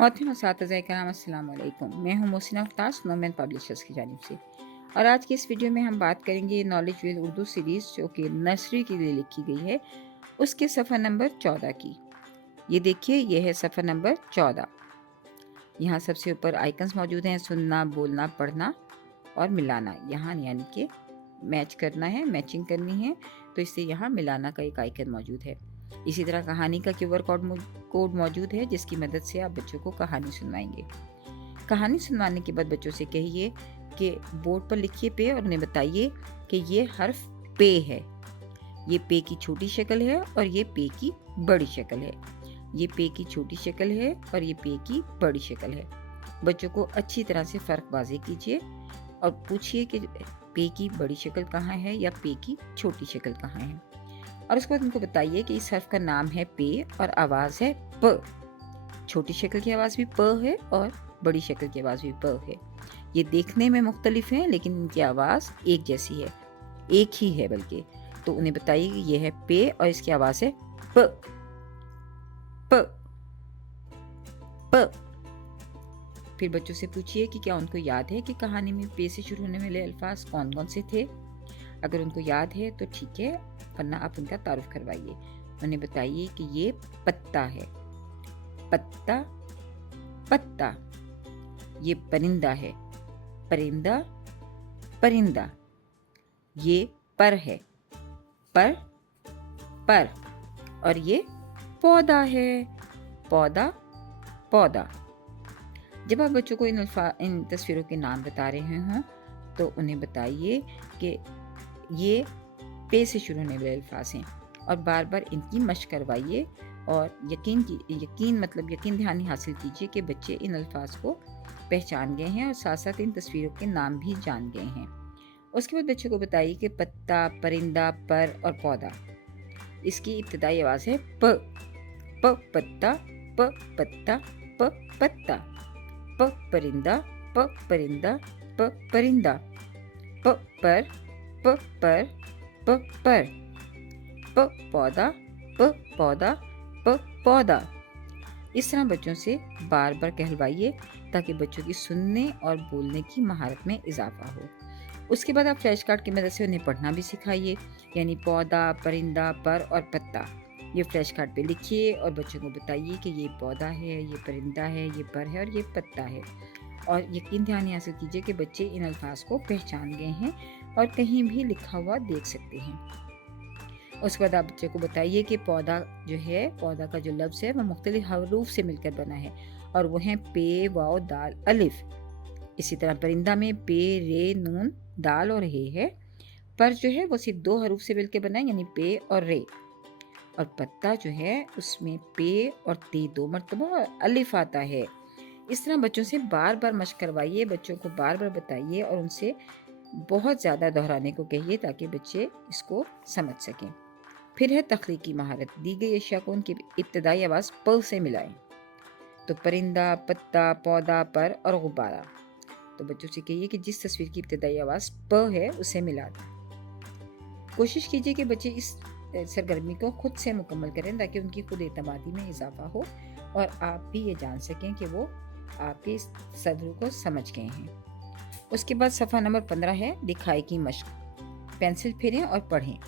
मोहतरम असातिज़ा इकराम अस्सलाम वालेकुम। मैं हूँ मोहसिना अख्तार स्नोमैन पब्लिशर्स की जानिब से, और आज की इस वीडियो में हम बात करेंगे नॉलेज व्हील उर्दू सीरीज़ जो कि नर्सरी के लिए लिखी गई है, उसके सफ़ा नंबर 14 की। ये देखिए, ये है सफ़ा नंबर 14। यहाँ सबसे ऊपर आइकन्स मौजूद हैं: सुनना, बोलना, पढ़ना और मिलाना। यहाँ यानी कि मैच करना है, मैचिंग करनी है, तो इससे यहाँ मिलाना का एक आइकन मौजूद है। इसी तरह कहानी का QR कोड मौजूद है, जिसकी मदद से आप बच्चों को कहानी सुनवाएंगे। कहानी सुनवाने के बाद बच्चों से कहिए कि बोर्ड पर लिखिए पे, और उन्हें बताइए कि ये हर्फ पे है, ये पे की छोटी शक्ल है और ये पे की बड़ी शक्ल है। ये पे की छोटी शक्ल है और ये पे की बड़ी शक्ल है। बच्चों को अच्छी तरह से फ़र्क वाज़े कीजिए और पूछिए कि पे की बड़ी शक्ल कहाँ है या पे की छोटी शक्ल कहाँ है। और उसके बाद उनको बताइए कि इस हर्फ का नाम है पे और आवाज़ है प। छोटी शक्ल की आवाज़ भी प है और बड़ी शक्ल की आवाज़ भी प है। ये देखने में मुख्तलिफ हैं, लेकिन इनकी आवाज़ एक जैसी है, एक ही है बल्कि। तो उन्हें बताइए कि ये है पे और इसकी आवाज़ है प प प। फिर बच्चों से पूछिए कि क्या उनको याद है कि कहानी में पे से शुरू होने वाले अल्फाज कौन कौन से थे। अगर उनको याद है तो ठीक है, वरना आप उनका तारुफ करवाइए। उन्हें बताइए कि ये पत्ता है, पत्ता पत्ता। ये परिंदा है, परिंदा परिंदा। ये पर है, पर पर। और ये पौधा है, पौधा पौधा। जब आप बच्चों को इन तस्वीरों के नाम बता रहे हों तो उन्हें बताइए कि ये पे से शुरू होने वाले अल्फाज हैं, और बार बार इनकी मशक करवाइए। और यकीन दहानी हासिल कीजिए कि बच्चे इन अल्फाज को पहचान गए हैं और साथ साथ इन तस्वीरों के नाम भी जान गए हैं। उसके बाद बच्चों को बताइए कि पत्ता, परिंदा, पर और पौधा, इसकी इब्तिदाई आवाज़ है प। प पत्ता, प पत्ता, प पत्ता। प परिंदा, प परिंदा, प परिंदा। प पर, प पर, प पर। प पौधा, प पौधा, प पौधा। इस तरह बच्चों से बार बार कहलवाइए ताकि बच्चों की सुनने और बोलने की महारत में इजाफा हो। उसके बाद आप फ्लैश कार्ड की मदद से उन्हें पढ़ना भी सिखाइए, यानी पौधा, परिंदा, पर और पत्ता। ये फ्लैश कार्ड पे लिखिए और बच्चों को बताइए कि ये पौधा है, ये परिंदा है, ये पर है और ये पत्ता है। और यकीन दहानी हासिल कीजिए कि बच्चे इन अल्फाज को पहचान गए हैं और कहीं भी लिखा हुआ देख सकते हैं। उसके बाद आप बच्चे को बताइए कि पौधा जो है, पौधा का जो लफ्ज़ है वो मुख्तलिफ हरूफ से मिलकर बना है, और वो हैं पे, वाव, दाल, अलिफ। इसी तरह परिंदा में पे, रे, नून, दाल और हे है। पर जो है वो सिर्फ 2 हरूफ से मिलकर बना है, यानी पे और रे। और पत्ता जो है उसमें पे और ते 2 मरतबा और अलिफ आता है। इस तरह बच्चों से बार बार मशक करवाइए, बच्चों को बार बार बताइए और उनसे बहुत ज़्यादा दोहराने को कहिए ताकि बच्चे इसको समझ सकें। फिर है तख्लीकी महारत। दी गई अशिया को उनकी इब्तदाई आवाज़ प से मिलाएं। तो परिंदा, पत्ता, पौधा, पर और गुब्बारा। तो बच्चों से कहिए कि जिस तस्वीर की इब्तदाई आवाज़ प है उसे मिला दें। कोशिश कीजिए कि बच्चे इस सरगर्मी को खुद से मुकम्मल करें ताकि उनकी खुद एतमादी में इजाफा हो और आप भी ये जान सकें कि वो आपके इस सदर को समझ गए हैं। उसके बाद सफ़ा नंबर 15 है लिखाई की मशक। पेंसिल फेरें और पढ़ें।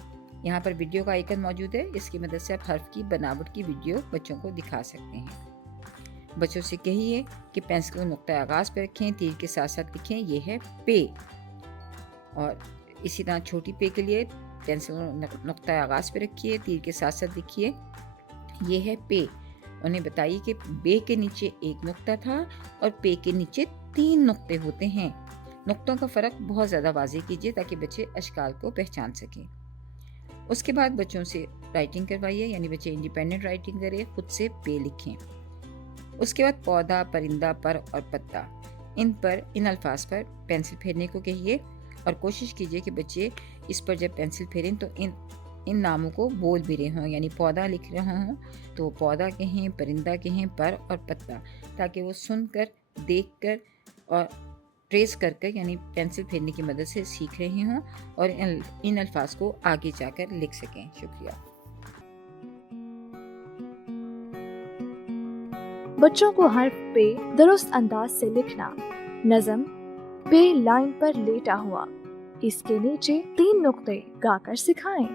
यहाँ पर वीडियो का आइकन मौजूद है, इसकी मदद से आप हर्फ की बनावट की वीडियो बच्चों को दिखा सकते हैं। बच्चों से कहिए कि पेंसिल को नुक्ता आगाज़ पर रखें, तीर के साथ साथ लिखें ये है पे। और इसी तरह छोटी पे के लिए पेंसिल को नुक्ता आगाज़ पर रखिए, तीर के साथ साथ लिखिए ये है पे। उन्हें बताइए कि बे के नीचे एक नुक्ता था और पे के नीचे 3 नुक्ते होते हैं। नुक्तों का फ़र्क बहुत ज़्यादा वाज़े कीजिए ताकि बच्चे अशकाल को पहचान सकें। उसके बाद बच्चों से राइटिंग करवाइए, यानी बच्चे इंडिपेंडेंट राइटिंग करें, खुद से पे लिखें। उसके बाद पौधा, परिंदा, पर और पत्ता, इन अल्फाज पर पेंसिल फेरने को कहिए और कोशिश कीजिए कि बच्चे इस पर जब पेंसिल फेरें तो इन नामों को बोल भी रहे हों, यानी पौधा लिख रहे हों तो पौधा कहें, परिंदा कहें, पर और पत्ता, ताकि वो सुनकर, देखकर और ट्रेस कर कर यानी पेंसिल फेरने की मदद से सीख रहे हों और इन अल्फाज को आगे जाकर लिख सकें। शुक्रिया। بچوں کو حرف پہ درست انداز سے لکھنا، نظم پہ لائن پر لیٹا ہوا، اس کے نیچے 3 نقطے گا کر سکھائیں۔